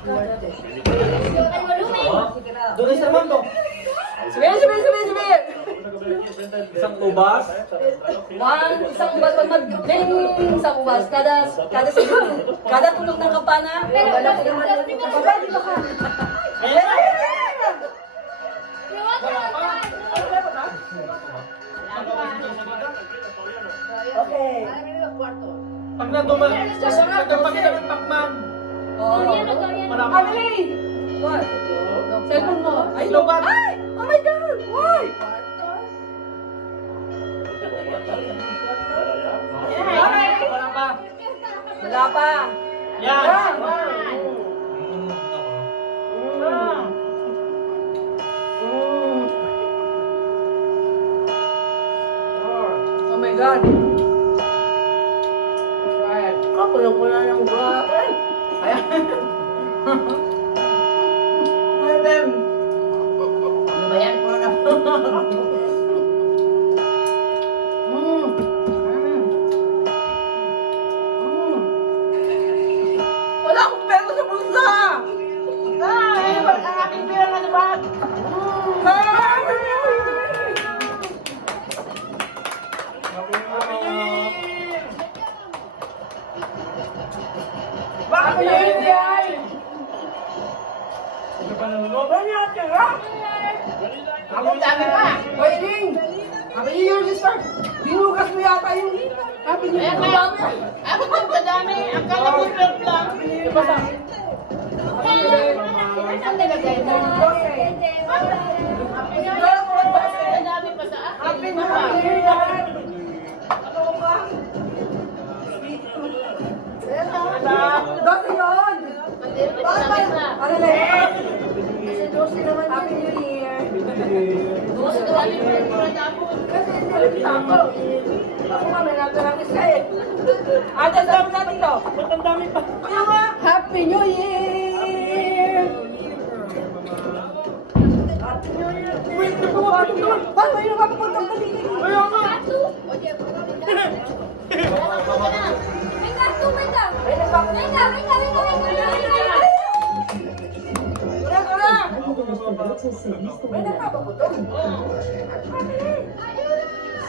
Ay, volumen. Doon sa mando. Sabihin. Isang ubas. Isang ubas. Pag mag-ding isang ubas. Kada segundo. Kada tunog ng kampana. Wala ko naman. Baba, dito ka. Okay. Pag nandun nagpapakita ng Pacman. Emily! What? Cellphone mo. Ay, Ito ba? Ay! Oh my God! Why? Wala pa. Wala pa. Yan. Oh my God. Kakulang-kula ng buha. Ayan. Ayan. Ano ba yan? Wala akong pera sa bulsa! Ang aking pera na sa bag! Bakit mo yun yan? Ano ba nanonood? Ang dami pa! Hoy, Ring! Happy New Year, sister! Dinugas mo yata yung Happy New Year! Ang dami! Ako din kadami. Akala ko 12 lang. Diba sa... Ang nilagay mo. Kadami pa sa akin. Happy New Year! Ano ba? Dati yun! Ano na yun? Kasi dosi naman Happy New Year! Kasi tuwali mo yung pradamo. Kasi hindi ako. Ako nga may natarang isa eh. Ang dami natin to. Ba't ang dami pa? Kaya nga, Happy New Year! Happy New Year! Wait, nagpapapatong naman! Ba, may nagpapapatong na dito! Kaya nga! May nagpapapatong!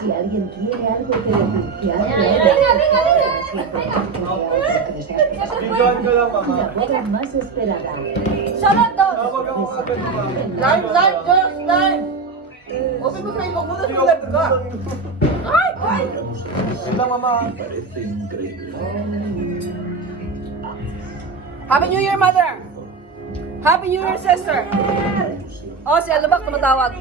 Si alguien quiere algo que refugiar, Bigyan ka lang, mama. la boda más esperada. Shoutout doon! Tawag ako agad, mama. Live, girls, live! Open mo Facebook mo, tapos live ka! Ay! Ay! Yun lang, mama. Happy New Year, mother! Happy New Year, sister! Oh, si Alabak tumatawag.